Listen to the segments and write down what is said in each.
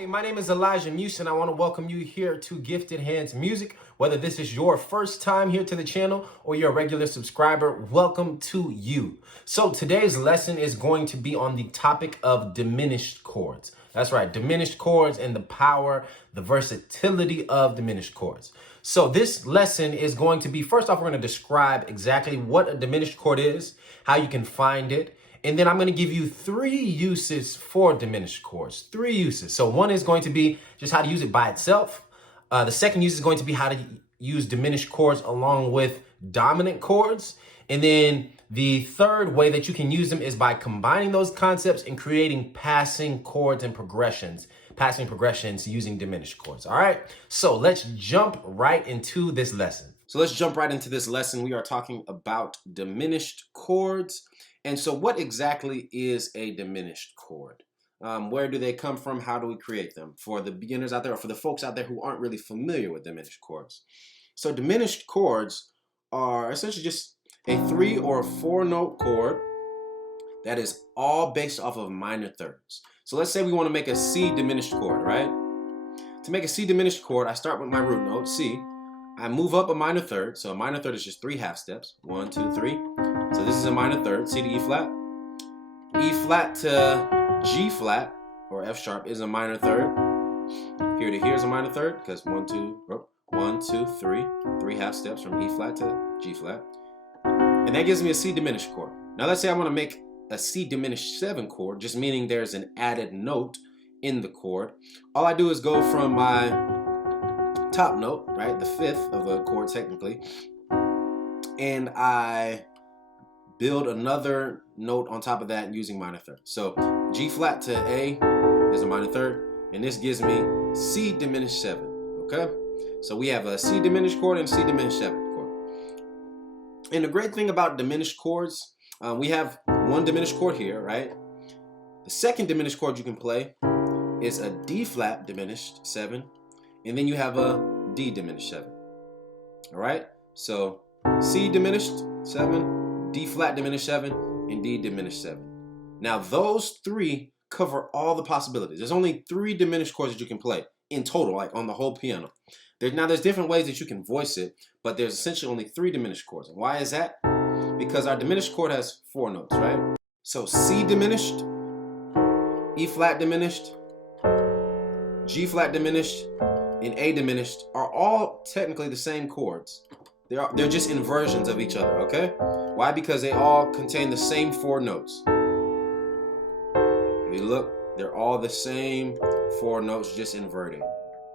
Hey, my name is Elijah Muse and I want to welcome you here to Gifted Hands Music. Whether this is your first time here to the channel or you're a regular subscriber, welcome to you. So today's lesson is going to be on the topic of diminished chords. That's right, diminished chords and the power, the versatility of diminished chords. So this lesson is going to be, first off, we're going to describe exactly what a diminished chord is, how you can find it, and then I'm going to give you 3 uses for diminished chords. 3 uses. So one is going to be just how to use it by itself. The second use is going to be how to use diminished chords along with dominant chords. And then the third way that you can use them is by combining those concepts and creating passing chords and progressions. Passing progressions using diminished chords. All right. So let's jump right into this lesson. We are talking about diminished chords. And so what exactly is a diminished chord? Where do they come from? How do we create them? For the beginners out there or for the folks out there who aren't really familiar with diminished chords. So diminished chords are essentially just a 3 or 4 note chord that is all based off of minor thirds. So let's say we want to make a C diminished chord, right? To make a C diminished chord, I start with my root note, C. I move up a minor third. So a minor third is just 3 half steps. 1, 2, 3. So this is a minor third, C to E flat. E flat to G flat, or F sharp, is a minor third. Here to here is a minor third, because 1, 2, 3. 3 half steps from E flat to G flat. And that gives me a C diminished chord. Now let's say I want to make a C diminished 7 chord, just meaning there's an added note in the chord. All I do is go from my top note, right, the 5th of a chord technically, and I build another note on top of that using minor third. So G flat to A is a minor third, and this gives me C diminished 7, okay? So we have a C diminished chord and C diminished 7 chord. And the great thing about diminished chords, we have one diminished chord here, right? The second diminished chord you can play is a D flat diminished 7, and then you have a D diminished 7, all right? So C diminished 7, D flat diminished 7, and D diminished 7. Now those 3 cover all the possibilities. There's only 3 diminished chords that you can play in total, like on the whole piano. There's different ways that you can voice it, but there's essentially only 3 diminished chords. And why is that? Because our diminished chord has 4 notes, right? So C diminished, E flat diminished, G flat diminished, and A diminished are all technically the same chords. They're just inversions of each other, okay? Why? Because they all contain the same 4 notes. If you look, they're all the same 4 notes, just inverting.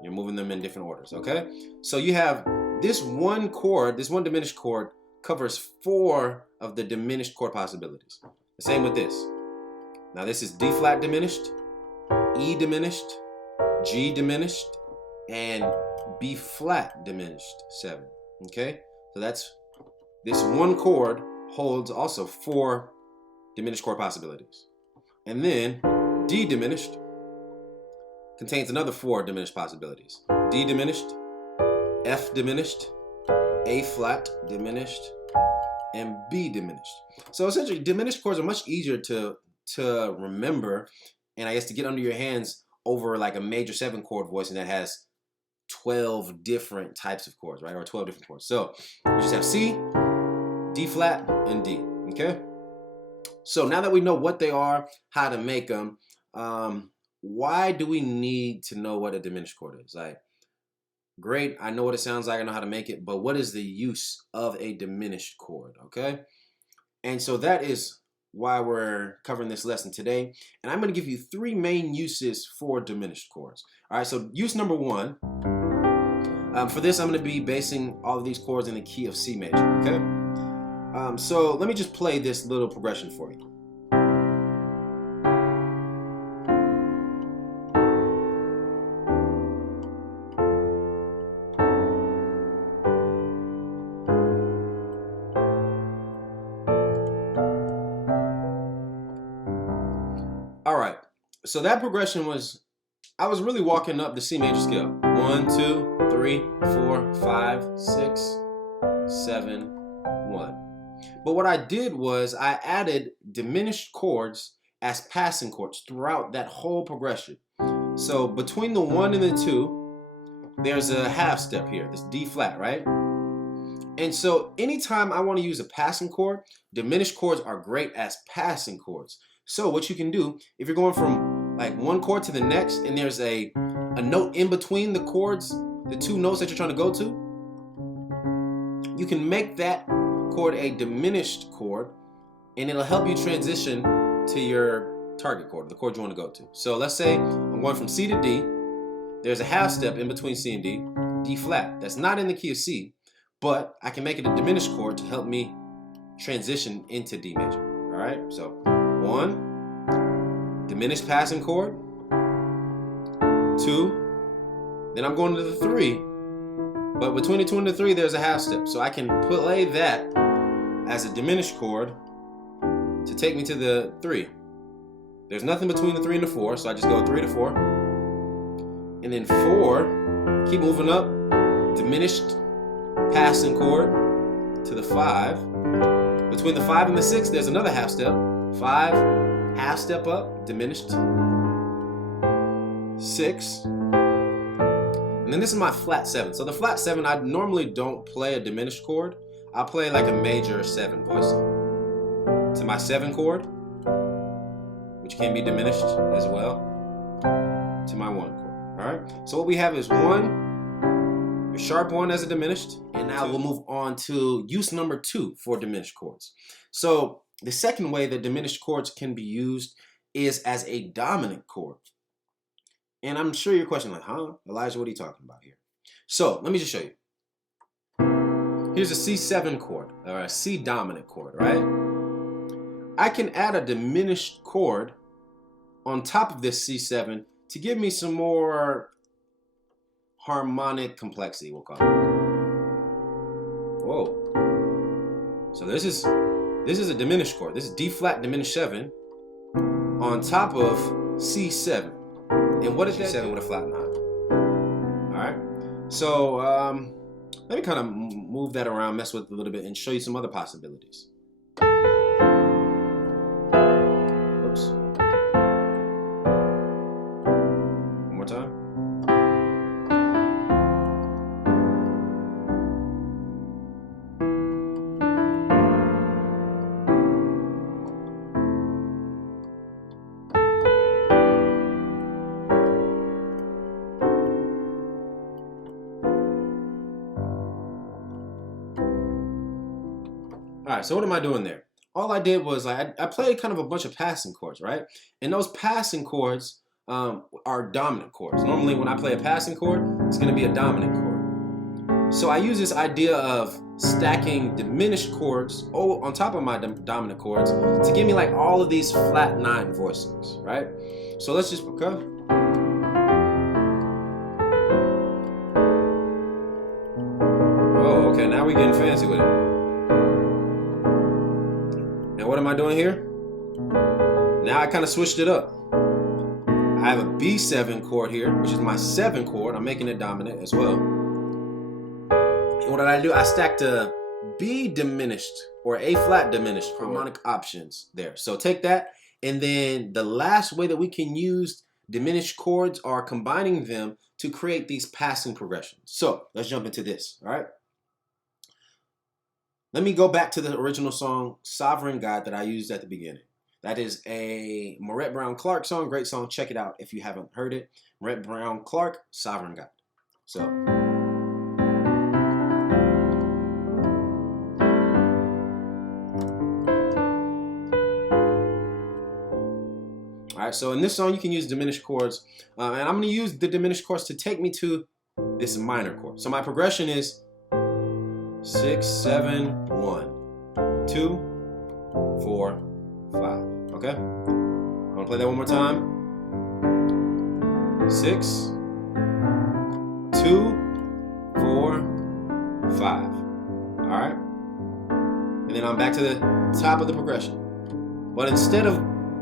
You're moving them in different orders, okay? So you have this one chord, this one diminished chord covers 4 of the diminished chord possibilities. The same with this. Now this is D flat diminished, E diminished, G diminished, and B flat diminished 7. Okay, so that's this one chord holds also 4 diminished chord possibilities. And then D diminished contains another 4 diminished possibilities. D diminished, F diminished, A flat diminished, and B diminished. So essentially diminished chords are much easier to remember, and I guess to get under your hands over like a major 7 chord voicing that has 12 different types of chords, right? Or 12 different chords. So we just have C, D flat, and D, okay? So now that we know what they are, how to make them, why do we need to know what a diminished chord is? Like, great, I know what it sounds like, I know how to make it, but what is the use of a diminished chord, okay? And so that is why we're covering this lesson today. And I'm gonna give you 3 main uses for diminished chords. All right, so use number 1. For this, I'm going to be basing all of these chords in the key of C major, okay? So let me just play this little progression for you. All right, so that progression was, I was really walking up the C major scale. 1, 2, 3, 4, 5, 6, 7, 1. But what I did was I added diminished chords as passing chords throughout that whole progression. So between the 1 and the 2, there's a half step here, this D flat, right? And so anytime I want to use a passing chord, diminished chords are great as passing chords. So what you can do, if you're going from like one chord to the next and there's a note in between the chords, the two notes that you're trying to go to, you can make that chord a diminished chord and it'll help you transition to your target chord, the chord you want to go to. So let's say I'm going from C to D. There's a half step in between C and D, D flat. That's not in the key of C, but I can make it a diminished chord to help me transition into D major. All right, so 1, diminished passing chord, 2, then I'm going to the 3, but between the 2 and the 3, there's a half step. So I can play that as a diminished chord to take me to the 3. There's nothing between the 3 and the 4, so I just go 3 to 4. And then 4, keep moving up, diminished passing chord to the 5. Between the 5 and the 6, there's another half step. 5, half step up, diminished. 6. And then this is my flat 7. So the flat 7, I normally don't play a diminished chord. I'll play like a major 7 voicing to my 7 chord, which can be diminished as well, to my 1 chord. All right, so what we have is 1, a sharp 1 as a diminished, and now we'll move on to use number 2 for diminished chords. So the second way that diminished chords can be used is as a dominant chord. And I'm sure you're questioning, like, huh, Elijah, what are you talking about here? So let me just show you. Here's a C7 chord, or a C dominant chord, right? I can add a diminished chord on top of this C7 to give me some more harmonic complexity, we'll call it. Whoa. So this is a diminished chord. This is D flat diminished 7 on top of C7. And what is that? 7 with a flat 9. All right. So let me kind of move that around, mess with it a little bit, and show you some other possibilities. Oops. One more time. All right, so what am I doing there? All I did was I played kind of a bunch of passing chords, right? And those passing chords are dominant chords. Normally when I play a passing chord, it's gonna be a dominant chord. So I use this idea of stacking diminished chords on top of my dominant chords to give me like all of these flat 9 voicings, right? So let's just, okay. Oh, okay, now we're getting fancy with it. Now what am I doing here? Now I kind of switched it up. I have a B7 chord here, which is my 7 chord. I'm making it dominant as well. And what did I do? I stacked a B diminished or A flat diminished harmonic options there. So take that, and then the last way that we can use diminished chords are combining them to create these passing progressions. So let's jump into this, all right? Let me go back to the original song, Sovereign God, that I used at the beginning. That is a Moret Brown Clark song. Great song. Check it out if you haven't heard it. Moret Brown Clark, Sovereign God. So. All right, so in this song, you can use diminished chords. And I'm going to use the diminished chords to take me to this minor chord. So my progression is 6, 7, 1, 2, 4, 5. Okay? I'm gonna play that one more time. 6, 2, 4, 5. Alright? And then I'm back to the top of the progression. But instead of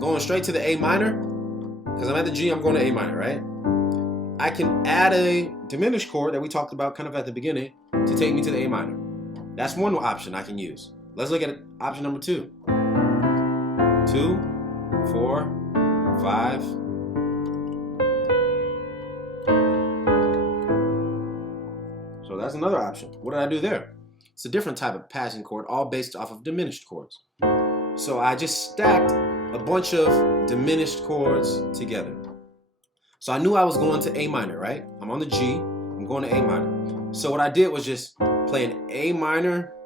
going straight to the A minor, because I'm at the G, I'm going to A minor, right? I can add a diminished chord that we talked about kind of at the beginning to take me to the A minor. That's one option I can use. Let's look at option number 2. 2, 4, 5. that's another option. What did I do there? It's a different type of passing chord, all based off of diminished chords. So I just stacked a bunch of diminished chords together. So I knew I was going to A minor, right? I'm on the G, I'm going to A minor. So what I did was just play an A minor